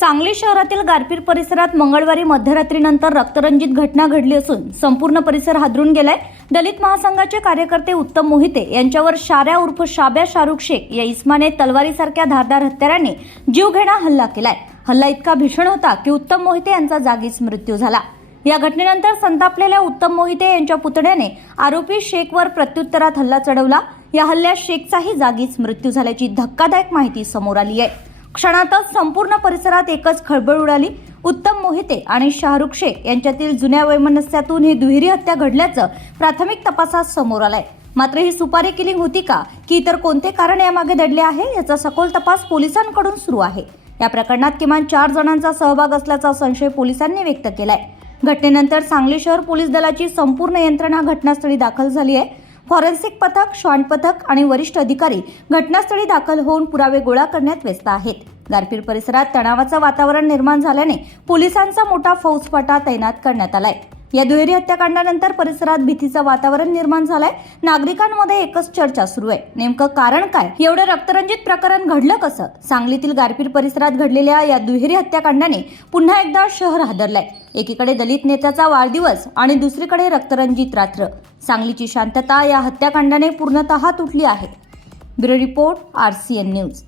सांगली शहरातील गारपीट परिसरात मंगळवारी मध्यरात्रीनंतर रक्तरंजित घटना घडली असून संपूर्ण परिसर हादरून गेलाय. दलित महासंघाचे कार्यकर्ते उत्तम मोहिते यांच्यावर शाऱ्या उर्फ शाब्या शाहरुख शेख या इस्माने तलवारीसारख्या धारदार हत्याराने जीवघेणा हल्ला केलाय. हल्ला इतका भीषण होता की उत्तम मोहिते यांचा जागीच मृत्यू झाला. या घटनेनंतर संतापलेल्या उत्तम मोहिते यांच्या पुतण्याने आरोपी शेखवर प्रत्युत्तरात हल्ला चढवला. या हल्ल्यात शेखचाही जागीच मृत्यू झाल्याची धक्कादायक माहिती समोर आली आहे. क्षणातच संपूर्ण परिसरात एकच खळबळ उडाली. उत्तम मोहिते आणि शाहरुख शेख यांच्यातील जुन्या वैमनस्यातून ही दुहेरी हत्या घडल्याचं प्राथमिक तपासात समोर आलंय. मात्र ही सुपारी किलिंग होती का की इतर कोणते कारण यामागे दडले आहे याचा सखोल तपास पोलिसांकडून सुरू आहे. या प्रकरणात किमान चार जणांचा सहभाग असल्याचा संशय पोलिसांनी व्यक्त केलाय. घटनेनंतर सांगली शहर पोलीस दलाची संपूर्ण यंत्रणा घटनास्थळी दाखल झाली आहे. फॉरेन्सिक पथक श्वान पथक आणि वरिष्ठ अधिकारी घटनास्थळी दाखल होऊन पुरावे गोळा करण्यात व्यस्त आहेत. गारपीट परिसरात तणावाचं वातावरण निर्माण झाल्याने पोलिसांचा मोठा फौजफाटा तैनात करण्यात आलाय. या दुहेरी हत्याकांडानंतर परिसरात भीतीचं वातावरण निर्माण झालंय. नागरिकांमध्ये एकच चर्चा सुरू आहे. नेमकं कारण काय? एवढं रक्तरंजित प्रकरण घडलं कसं? सांगलीतील गारपीट परिसरात घडलेल्या या दुहेरी हत्याकांडाने पुन्हा एकदा शहर हादरलंय. एकीकडे दलित नेत्याचा वाढदिवस आणि दुसरीकडे रक्तरंजित रात्र. सांगलीची शांतता या हत्याकांडाने पूर्णतः तुटली आहे. Bureau report R C N news.